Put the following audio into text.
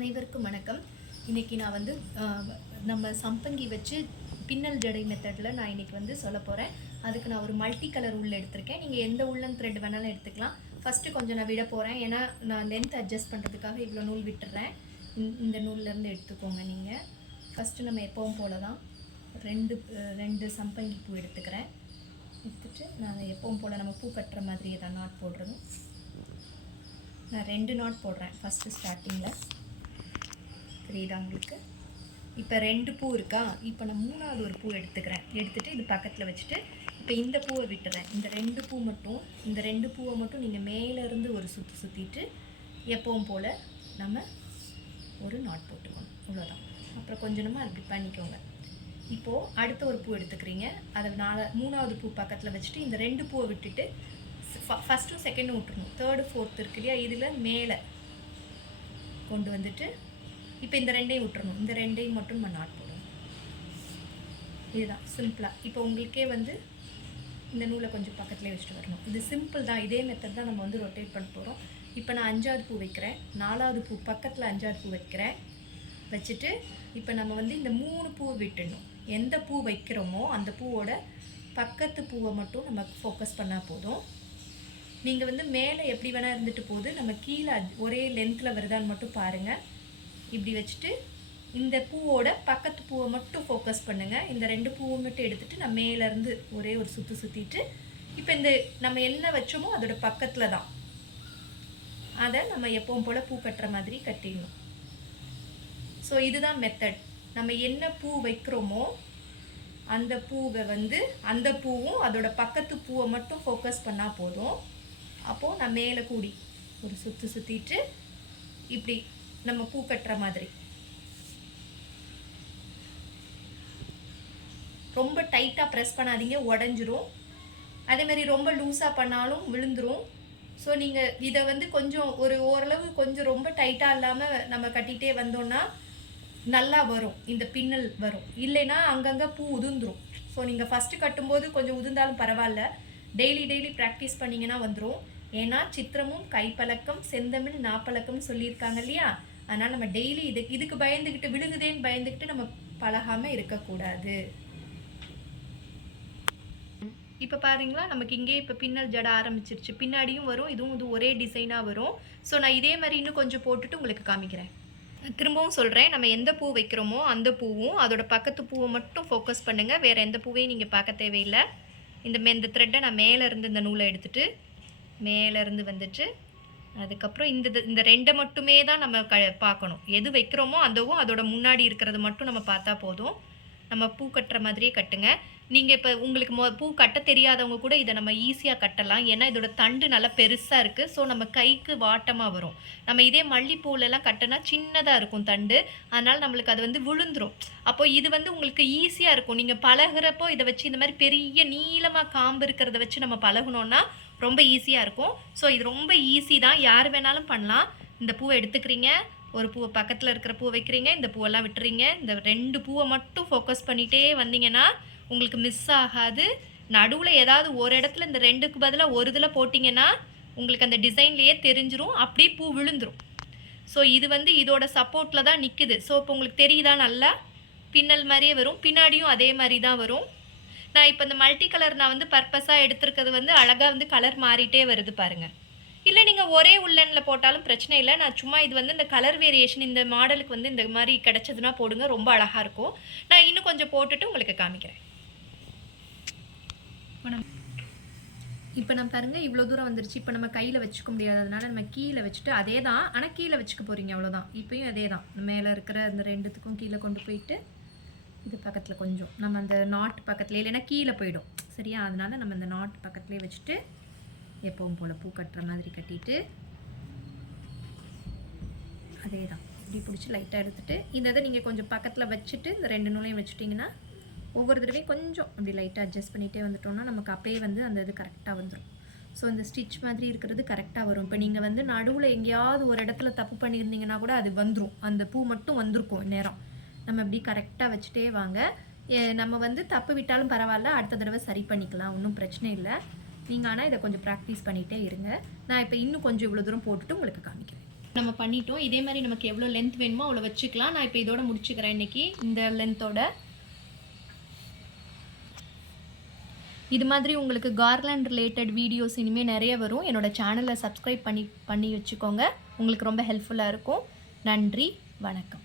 அனைவருக்கும் வணக்கம். இன்றைக்கி நான் வந்து நம்ம சம்பங்கி வச்சு பின்னல் ஜடை மெத்தடில் நான் இன்றைக்கி வந்து சொல்ல போகிறேன். அதுக்கு நான் ஒரு மல்டி கலர் உள் எடுத்திருக்கேன். நீங்கள் எந்த உள்ளன் த்ரெட் வேணாலும் எடுத்துக்கலாம். ஃபஸ்ட்டு கொஞ்சம் நான் விட போகிறேன், ஏன்னா நான் லென்த் அட்ஜஸ்ட் பண்ணுறதுக்காக இவ்வளோ நூல் விட்டுறேன். இந்த நூல்லேருந்து எடுத்துக்கோங்க. நீங்கள் ஃபஸ்ட்டு நம்ம எப்பவும் போல தான் ரெண்டு சம்பங்கி பூ எடுத்துக்கிறேன். எடுத்துகிட்டு நான் எப்பவும் போல் நம்ம பூ கட்டுற மாதிரியே தான் நாட் போடுறதும். நான் 2 நாட் போடுறேன் ஃபஸ்ட்டு ஸ்டார்டிங்கில். தெரியுதா உங்களுக்கு? இப்போ 2 பூ இருக்கா? இப்போ நான் 3வது ஒரு பூ எடுத்துக்கிறேன். எடுத்துகிட்டு இது பக்கத்தில் வச்சுட்டு இப்போ இந்த பூவை விட்டுறேன். இந்த 2 பூவை மட்டும் நீங்கள் மேலேருந்து ஒரு சுற்றிட்டு எப்பவும் போல் நம்ம ஒரு நாட் போட்டுக்கணும். அவ்வளோதான். அப்புறம் கொஞ்சம் நம்ம அப்படி பண்ணிக்கோங்க. இப்போது அடுத்த ஒரு பூ எடுத்துக்கிறீங்க. அதை 3வது பூ பக்கத்தில் வச்சுட்டு இந்த 2 பூவை விட்டுட்டு ஃபஸ்ட்டும் செகண்டும் விட்டுருணும். 3rd 4th இருக்கு இல்லையா, இதில் மேலே கொண்டு வந்துட்டு இப்போ இந்த 2ஐயும் விட்டுறணும். இந்த 2ஐயும் மட்டும் நம்ம நாட் போடணும். இதுதான் சிம்பிளாக. இப்போ உங்களுக்கே வந்து இந்த நூலை கொஞ்சம் பக்கத்துலேயே வச்சுட்டு வரணும். இது சிம்பிள் தான். இதே மெத்தட் தான் நம்ம வந்து ரொட்டேட் பண்ண போகிறோம். இப்போ நான் 5வது பூ வைக்கிறேன். 4வது பூ பக்கத்தில் 5வது பூ வைக்கிறேன். வச்சுட்டு இப்போ நம்ம வந்து இந்த 3 பூவை விட்டுடணும். எந்த பூ வைக்கிறோமோ அந்த பூவோட பக்கத்து பூவை மட்டும் நம்ம ஃபோக்கஸ் பண்ணால் போதும். நீங்கள் வந்து மேலே எப்படி வேணால் இருந்துட்டு போகுது, நம்ம கீழே ஒரே லென்த்தில் வருதான்னு மட்டும் பாருங்கள். இப்படி வச்சுட்டு இந்த பூவோட பக்கத்து பூவை மட்டும் ஃபோக்கஸ் பண்ணுங்கள். இந்த 2 பூவை மட்டும் எடுத்துகிட்டு நான் மேலேருந்து ஒரே ஒரு சுற்றிட்டு இப்போ இந்த நம்ம என்ன வச்சோமோ அதோட பக்கத்தில் தான் அதை நம்ம எப்பவும் போல் பூ கட்டுற மாதிரி கட்டிடணும். ஸோ இதுதான் மெத்தட். நம்ம என்ன பூ வைக்கிறோமோ அந்த பூவை வந்து அந்த பூவும் அதோட பக்கத்து பூவை மட்டும் ஃபோக்கஸ் பண்ணால் போதும். அப்போது நான் மேலே கூடி ஒரு சுற்றிட்டு இப்படி நம்ம பூ கட்டுற மாதிரி. ரொம்ப டைட்டாக ப்ரெஸ் பண்ணாதீங்க, உடஞ்சிரும். அதே மாதிரி ரொம்ப லூஸாக பண்ணாலும் விழுந்துரும். ஸோ நீங்கள் இதை வந்து கொஞ்சம் ஓரளவு கொஞ்சம் ரொம்ப டைட்டாக இல்லாமல் நம்ம கட்டிகிட்டே வந்தோன்னா நல்லா வரும், இந்த பின்னல் வரும். இல்லைன்னா அங்கங்கே பூ உதிர்ந்துடும். ஸோ நீங்கள் ஃபஸ்ட்டு கட்டும்போது கொஞ்சம் உதிர்ந்தாலும் பரவாயில்ல, டெய்லி ப்ராக்டிஸ் பண்ணிங்கன்னா வந்துடும். ஏன்னா சித்திரமும் கைப்பழக்கம் செந்தமிழ் நாப்பழக்கம்னு சொல்லியிருக்காங்க இல்லையா. அதனால் நம்ம டெய்லி இதுக்கு பயந்துக்கிட்டு விழுகுதேன்னு பயந்துக்கிட்டு நம்ம பழகாமல் இருக்கக்கூடாது. இப்போ பாருங்களா, நமக்கு இங்கே இப்போ பின்னல் ஜட ஆரம்பிச்சிருச்சு. பின்னாடியும் வரும், இது ஒரே டிசைனாக வரும். ஸோ நான் இதே மாதிரி இன்னும் கொஞ்சம் போட்டுட்டு உங்களுக்கு காமிக்கிறேன். திரும்பவும் சொல்கிறேன், நம்ம எந்த பூ வைக்கிறோமோ அந்த பூவும் அதோட பக்கத்து பூவை மட்டும் ஃபோக்கஸ் பண்ணுங்கள். வேறு எந்த பூவையும் நீங்கள் பார்க்க தேவையில்லை. இந்த த்ரெட்டை நான் மேலேருந்து இந்த நூலை எடுத்துகிட்டு மேலேருந்து வந்துட்டு அதுக்கப்புறம் இந்த 2 மட்டுமே தான் நம்ம பார்க்கணும். எது வைக்கிறோமோ அதுவும் அதோட முன்னாடி இருக்கிறது மட்டும் நம்ம பார்த்தா போதும். நம்ம பூ கட்டுற மாதிரியே கட்டுங்க. நீங்கள் இப்போ உங்களுக்கு பூ கட்ட தெரியாதவங்க கூட இதை நம்ம ஈஸியாக கட்டலாம். ஏன்னா இதோட தண்டு நல்லா பெருசாக இருக்குது. ஸோ நம்ம கைக்கு வாட்டமாக வரும். நம்ம இதே மல்லிப்பூலெல்லாம் கட்டினா சின்னதாக இருக்கும் தண்டு. அதனால் நம்மளுக்கு அது வந்து விழுந்துரும். அப்போது இது வந்து உங்களுக்கு ஈஸியாக இருக்கும். நீங்கள் பழகிறப்போ இதை வச்சு இந்த மாதிரி பெரிய நீளமாக காம்பு இருக்கிறத வச்சு நம்ம பழகணுன்னா ரொம்ப ஈஸியாக இருக்கும். ஸோ இது ரொம்ப ஈஸி தான், யார் வேணாலும் பண்ணலாம். இந்த பூவை எடுத்துக்கிறீங்க, ஒரு பூவை பக்கத்தில் இருக்கிற பூவை வைக்கிறீங்க, இந்த பூவெல்லாம் விட்டுறீங்க. இந்த 2 பூவை மட்டும் ஃபோக்கஸ் பண்ணிகிட்டே வந்தீங்கன்னா உங்களுக்கு மிஸ் ஆகாது. நடுவில் ஏதாவது ஒரு இடத்துல இந்த 2க்கு பதிலாக ஒரு இதில் போட்டிங்கன்னா உங்களுக்கு அந்த டிசைன்லேயே தெரிஞ்சிரும், அப்படியே பூ விழுந்துடும். ஸோ இது வந்து இதோட சப்போர்ட்டில் தான் நிற்குது. ஸோ இப்போ உங்களுக்கு தெரியுதா, நல்லா பின்னல் மாதிரியே வரும். பின்னாடியும் அதே மாதிரி தான் வரும். நான் இப்போ இந்த மல்டி கலர் நான் வந்து பர்பஸாக எடுத்துருக்கிறது வந்து அழகாக வந்து கலர் மாறிட்டே வருது பாருங்கள். இல்லை நீங்கள் ஒரே உள்ளனில் போட்டாலும் பிரச்சனை இல்லை. நான் சும்மா இது வந்து இந்த கலர் வேரியேஷன் இந்த மாடலுக்கு வந்து இந்த மாதிரி கிடச்சதுன்னா போடுங்க, ரொம்ப அழகாக இருக்கும். நான் இன்னும் கொஞ்சம் போட்டுட்டு உங்களுக்கு காமிக்கிறேன். இப்போ நம்ம பாருங்கள், இவ்வளோ தூரம் வந்துருச்சு. இப்போ நம்ம கையில் வச்சுக்க முடியாததுனால நம்ம கீழே வச்சுட்டு அதே தான், ஆனால் கீழே வச்சுக்க போகிறீங்க, அவ்வளோதான். இப்போயும் அதே தான், மேலே இருக்கிற அந்த 2த்துக்கும் கீழே கொண்டு போயிட்டு இது பக்கத்தில் கொஞ்சம் நம்ம அந்த நாட் பக்கத்துலேயே, இல்லைன்னா கீழே போயிடும் சரியா. அதனால நம்ம இந்த நாட் பக்கத்துலேயே வச்சுட்டு எப்பவும் போல் பூ கட்டுற மாதிரி கட்டிட்டு அதே தான் இப்படி பிடிச்சி லைட்டாக எடுத்துகிட்டு இதை நீங்கள் கொஞ்சம் பக்கத்தில் வச்சுட்டு இந்த 2 நூலையும் வச்சுட்டிங்கன்னா ஒவ்வொரு தடவையும் கொஞ்சம் அப்படி லைட்டாக அட்ஜஸ்ட் பண்ணிகிட்டே வந்துட்டோம்னா நமக்கு அப்பயே வந்து அந்த இது கரெக்டாக வந்துடும். ஸோ இந்த ஸ்டிச் மாதிரி இருக்கிறது கரெக்டாக வரும். இப்போ நீங்கள் வந்து நடுவில் எங்கேயாவது ஒரு இடத்துல தப்பு பண்ணியிருந்தீங்கன்னா கூட அது வந்துடும், அந்த பூ மட்டும் வந்திருக்கும் நேரம். நம்ம இப்படி கரெக்டாக வச்சுட்டே வாங்க. நம்ம வந்து தப்பு விட்டாலும் பரவாயில்ல, அடுத்த தடவை சரி பண்ணிக்கலாம், ஒன்றும் பிரச்சனை இல்லை. நீங்கள் ஆனால் இதை கொஞ்சம் ப்ராக்டிஸ் பண்ணிகிட்டே இருங்க. நான் இப்போ இன்னும் கொஞ்சம் இவ்வளோ தூரம் போட்டுட்டு உங்களுக்கு காமிக்கிறேன். நம்ம பண்ணிட்டோம். இதே மாதிரி நமக்கு எவ்வளோ லென்த் வேணுமோ அவ்வளோ வச்சுக்கலாம். நான் இப்போ இதோட முடிச்சுக்கிறேன் இன்றைக்கி இந்த லென்த்தோட. இது மாதிரி உங்களுக்கு கார்லாண்ட் ரிலேட்டட் வீடியோஸ் இனிமேல் நிறைய வரும். என்னோடய சேனலை சப்ஸ்கிரைப் பண்ணி வச்சுக்கோங்க. உங்களுக்கு ரொம்ப ஹெல்ப்ஃபுல்லாக இருக்கும். நன்றி, வணக்கம்.